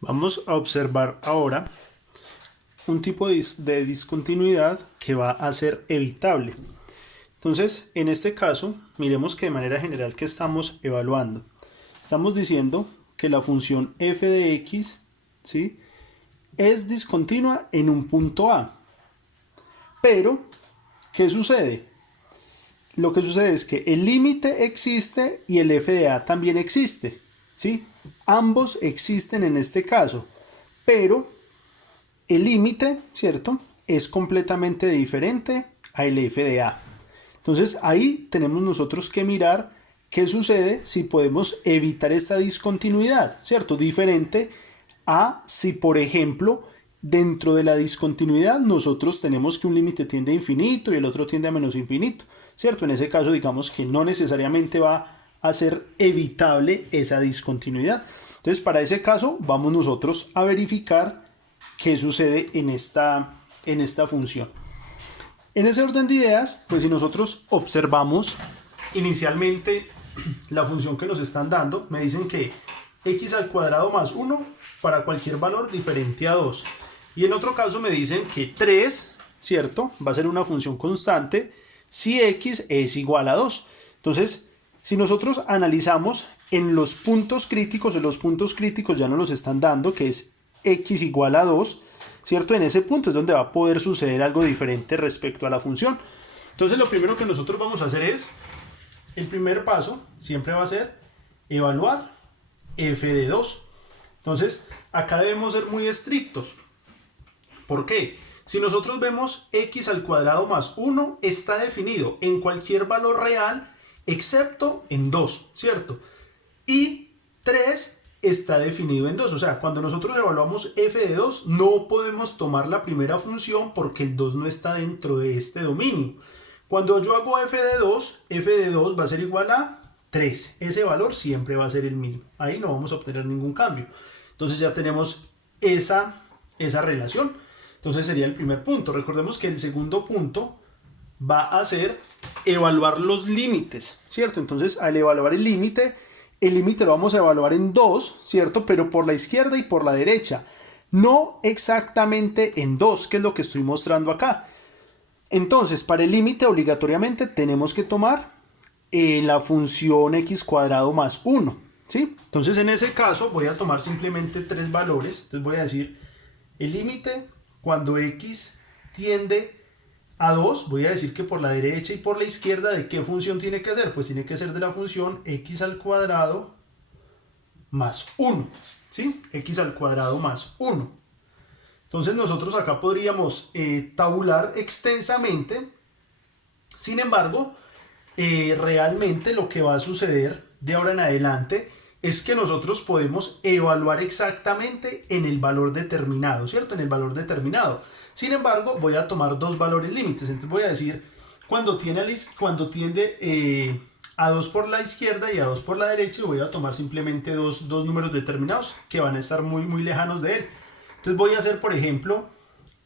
Vamos a observar ahora un tipo de discontinuidad que va a ser evitable. Entonces, en este caso, miremos que de manera general que estamos evaluando. Estamos diciendo que la función f de x, ¿sí?, es discontinua en un punto A. Pero, ¿qué sucede? Lo que sucede es que el límite existe y el f de A también existe, ¿sí? Ambos existen en este caso, pero el límite, ¿cierto?, es completamente diferente al f de A. Entonces ahí tenemos nosotros que mirar qué sucede si podemos evitar esta discontinuidad, ¿cierto? Diferente a si, por ejemplo, dentro de la discontinuidad nosotros tenemos que un límite tiende a infinito y el otro tiende a menos infinito, ¿cierto? En ese caso digamos que no necesariamente va a ser evitable esa discontinuidad. Entonces para ese caso vamos nosotros a verificar qué sucede en esta función. En ese orden de ideas, pues si nosotros observamos inicialmente la función que nos están dando, me dicen que x al cuadrado más 1 para cualquier valor diferente a 2. Y en otro caso me dicen que 3, ¿cierto?, va a ser una función constante si x es igual a 2. Entonces, si nosotros analizamos en los puntos críticos ya nos los están dando, que es x igual a 2, ¿cierto? En ese punto es donde va a poder suceder algo diferente respecto a la función. Entonces lo primero que nosotros vamos a hacer es, el primer paso siempre va a ser evaluar f de 2. Entonces acá debemos ser muy estrictos. ¿Por qué? Si nosotros vemos x al cuadrado más 1 está definido en cualquier valor real excepto en 2, ¿cierto? Y 3 está definido en 2. O sea, cuando nosotros evaluamos f de 2, no podemos tomar la primera función porque el 2 no está dentro de este dominio. Cuando yo hago f de 2 va a ser igual a 3. Ese valor siempre va a ser el mismo. Ahí no vamos a obtener ningún cambio. Entonces ya tenemos esa relación. Entonces sería el primer punto. Recordemos que el segundo punto va a ser evaluar los límites, ¿cierto? Entonces al evaluar el límite lo vamos a evaluar en 2, ¿cierto? Pero por la izquierda y por la derecha. No exactamente en 2, que es lo que estoy mostrando acá. Entonces, para el límite obligatoriamente tenemos que tomar la función x cuadrado más 1, ¿sí? Entonces, en ese caso voy a tomar simplemente tres valores. Entonces voy a decir el límite cuando x tiende a 2, voy a decir que por la derecha y por la izquierda, ¿de qué función tiene que ser? Pues tiene que ser de la función x al cuadrado más 1, ¿sí? X al cuadrado más 1. Entonces nosotros acá podríamos tabular extensamente. Sin embargo, realmente lo que va a suceder de ahora en adelante es que nosotros podemos evaluar exactamente en el valor determinado, ¿cierto? En el valor determinado. Sin embargo, voy a tomar dos valores límites. Entonces voy a decir cuando tiende a 2 por la izquierda y a 2 por la derecha, voy a tomar simplemente dos números determinados que van a estar muy, muy lejanos de él. Entonces voy a hacer, por ejemplo,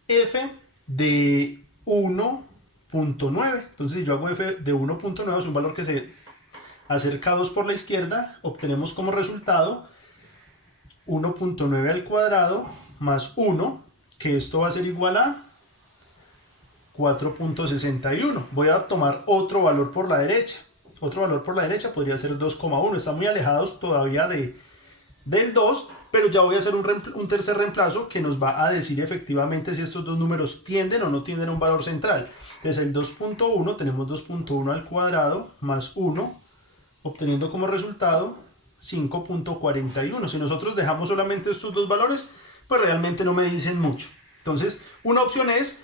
f de 1.9. Entonces si yo hago f de 1.9, es un valor que se acerca a 2 por la izquierda, obtenemos como resultado 1.9 al cuadrado más 1, que esto va a ser igual a 4.61. Voy a tomar otro valor por la derecha. Otro valor por la derecha podría ser 2.1. Están muy alejados todavía del 2, pero ya voy a hacer un tercer reemplazo que nos va a decir efectivamente si estos dos números tienden o no tienden a un valor central. Entonces el 2.1, tenemos 2.1 al cuadrado más 1, obteniendo como resultado 5.41. Si nosotros dejamos solamente estos dos valores, pues realmente no me dicen mucho. Entonces, una opción es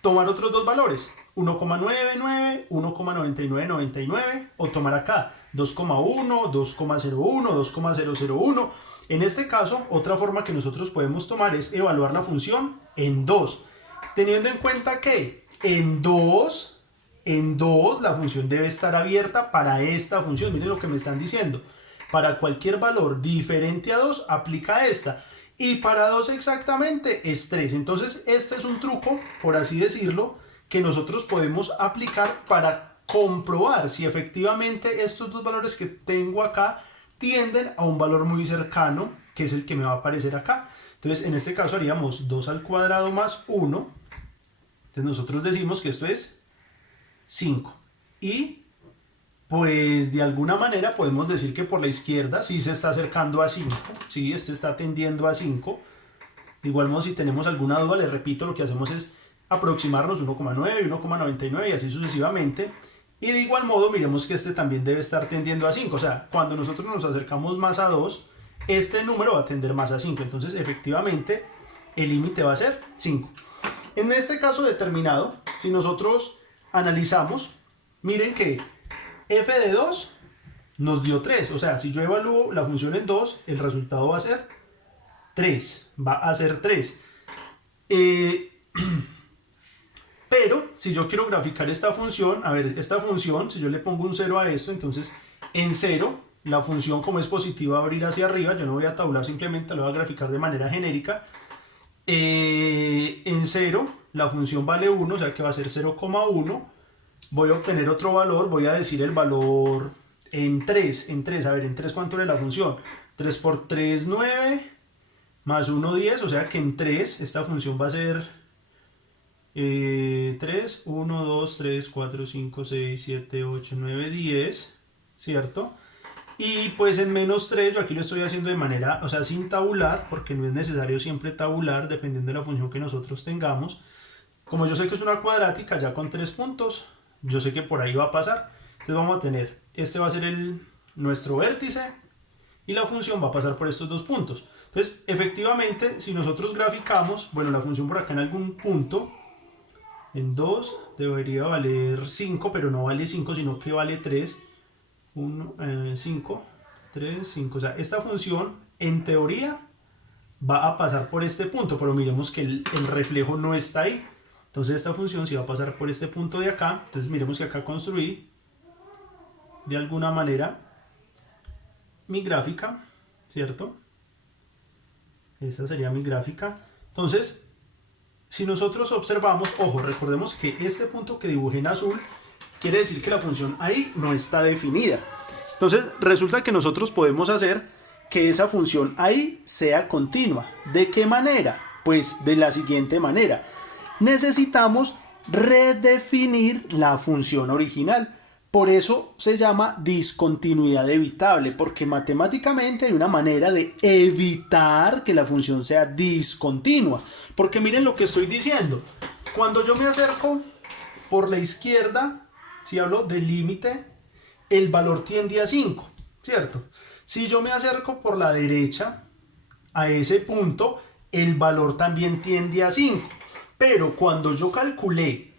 tomar otros dos valores, 1,99, 1,9999, o tomar acá 2,1, 2,01, 2,001. En este caso, otra forma que nosotros podemos tomar es evaluar la función en 2, teniendo en cuenta que en 2 la función debe estar abierta para esta función. Miren lo que me están diciendo. Para cualquier valor diferente a 2 aplica esta. Y para 2 exactamente es 3. Entonces este es un truco, por así decirlo, que nosotros podemos aplicar para comprobar si efectivamente estos dos valores que tengo acá tienden a un valor muy cercano que es el que me va a aparecer acá. Entonces, en este caso haríamos 2 al cuadrado más 1. Entonces, nosotros decimos que esto es 5. Y, pues, de alguna manera podemos decir que por la izquierda sí se está acercando a 5. Sí, este está tendiendo a 5. De igual modo, si tenemos alguna duda, les repito, lo que hacemos es aproximarnos 1,9, 1,99 y así sucesivamente. Y de igual modo, miremos que este también debe estar tendiendo a 5. O sea, cuando nosotros nos acercamos más a 2, este número va a tender más a 5. Entonces, efectivamente, el límite va a ser 5. En este caso determinado, si nosotros analizamos, miren que f de 2 nos dio 3. O sea, si yo evalúo la función en 2, el resultado va a ser 3. Va a ser 3. Pero si yo quiero graficar esta función, a ver, esta función, si yo le pongo un 0 a esto, entonces en 0, la función como es positiva va a ir hacia arriba, yo no voy a tabular, simplemente lo voy a graficar de manera genérica. En 0, la función vale 1, o sea que va a ser 0,1. Voy a obtener otro valor, voy a decir el valor en 3, a ver, en 3 ¿cuánto es la función? 3 por 3, 9, más 1, 10, o sea que en 3 esta función va a ser 3, 1, 2, 3, 4, 5, 6, 7, 8, 9, 10, ¿cierto? Y pues en menos 3 yo aquí lo estoy haciendo de manera, o sea, sin tabular, porque no es necesario siempre tabular, dependiendo de la función que nosotros tengamos. Como yo sé que es una cuadrática, ya con 3 puntos, yo sé que por ahí va a pasar. Entonces vamos a tener, este va a ser nuestro vértice, y la función va a pasar por estos 2 puntos. Entonces, efectivamente, si nosotros graficamos, bueno, la función por acá en algún punto, en 2 debería valer 5, pero no vale 5, sino que vale 3. 5, 3, 5. O sea, esta función, en teoría, va a pasar por este punto, pero miremos que el reflejo no está ahí. Entonces esta función sí va a pasar por este punto de acá. Entonces miremos que acá construí de alguna manera mi gráfica, ¿cierto? Esta sería mi gráfica. Entonces, si nosotros observamos, ojo, recordemos que este punto que dibujé en azul quiere decir que la función ahí no está definida. Entonces, resulta que nosotros podemos hacer que esa función ahí sea continua. ¿De qué manera? Pues de la siguiente manera. Necesitamos redefinir la función original. Por eso se llama discontinuidad evitable, porque matemáticamente hay una manera de evitar que la función sea discontinua. Porque miren lo que estoy diciendo. Cuando yo me acerco por la izquierda, si hablo del límite, el valor tiende a 5, ¿cierto? Si yo me acerco por la derecha a ese punto, el valor también tiende a 5. Pero cuando yo calculé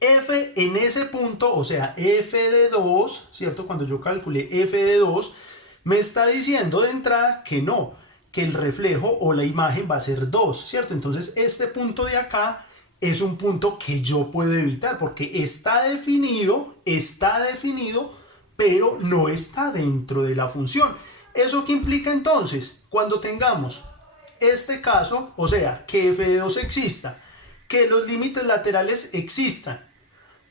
f en ese punto, o sea, f de 2, ¿cierto? Cuando yo calculé f de 2, me está diciendo de entrada que no, que el reflejo o la imagen va a ser 2, ¿cierto? Entonces este punto de acá es un punto que yo puedo evitar porque está definido, pero no está dentro de la función. ¿Eso qué implica entonces? Cuando tengamos este caso, o sea, que f de 2 exista, que los límites laterales existan,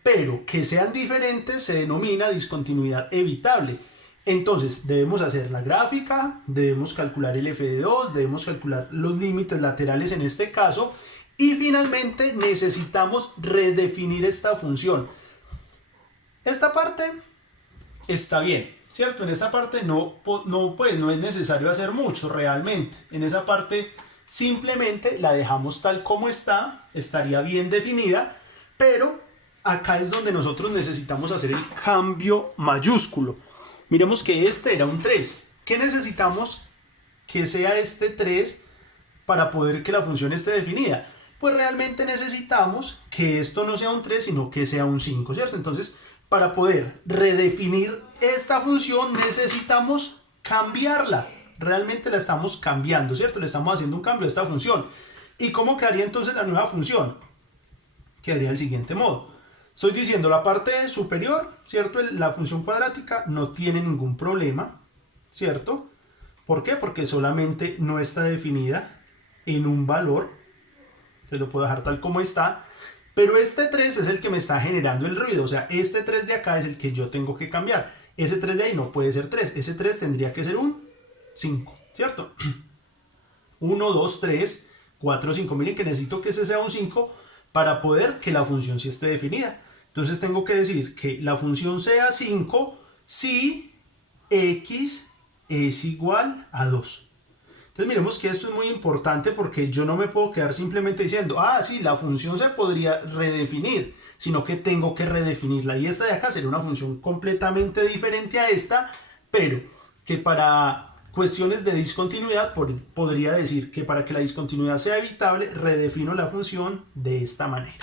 pero que sean diferentes, se denomina discontinuidad evitable. Entonces debemos hacer la gráfica, debemos calcular el f de 2, debemos calcular los límites laterales en este caso, y finalmente necesitamos redefinir esta función. Esta parte está bien, ¿cierto? En esta parte no es necesario hacer mucho realmente. En esa parte simplemente la dejamos tal como está, estaría bien definida, pero acá es donde nosotros necesitamos hacer el cambio mayúsculo. Miremos que este era un 3. ¿Qué necesitamos que sea este 3 para poder que la función esté definida? Pues realmente necesitamos que esto no sea un 3, sino que sea un 5, ¿cierto? Entonces, para poder redefinir esta función necesitamos cambiarla. Realmente la estamos cambiando, ¿cierto? Le estamos haciendo un cambio a esta función. ¿Y cómo quedaría entonces la nueva función? Quedaría del siguiente modo. Estoy diciendo la parte superior, ¿cierto? La función cuadrática no tiene ningún problema, ¿cierto? ¿Por qué? Porque solamente no está definida en un valor. Entonces lo puedo dejar tal como está. Pero este 3 es el que me está generando el ruido. O sea, este 3 de acá es el que yo tengo que cambiar. Ese 3 de ahí no puede ser 3. Ese 3 tendría que ser un 5. ¿cierto? 1, 2, 3, 4, 5. Miren que necesito que ese sea un 5 para poder que la función sí esté definida. Entonces tengo que decir que la función sea 5 si x es igual a 2. Entonces miremos que esto es muy importante porque yo no me puedo quedar simplemente diciendo, ah, sí, la función se podría redefinir, sino que tengo que redefinirla. Y esta de acá sería una función completamente diferente a esta, pero que para cuestiones de discontinuidad podría decir que para que la discontinuidad sea evitable, redefino la función de esta manera.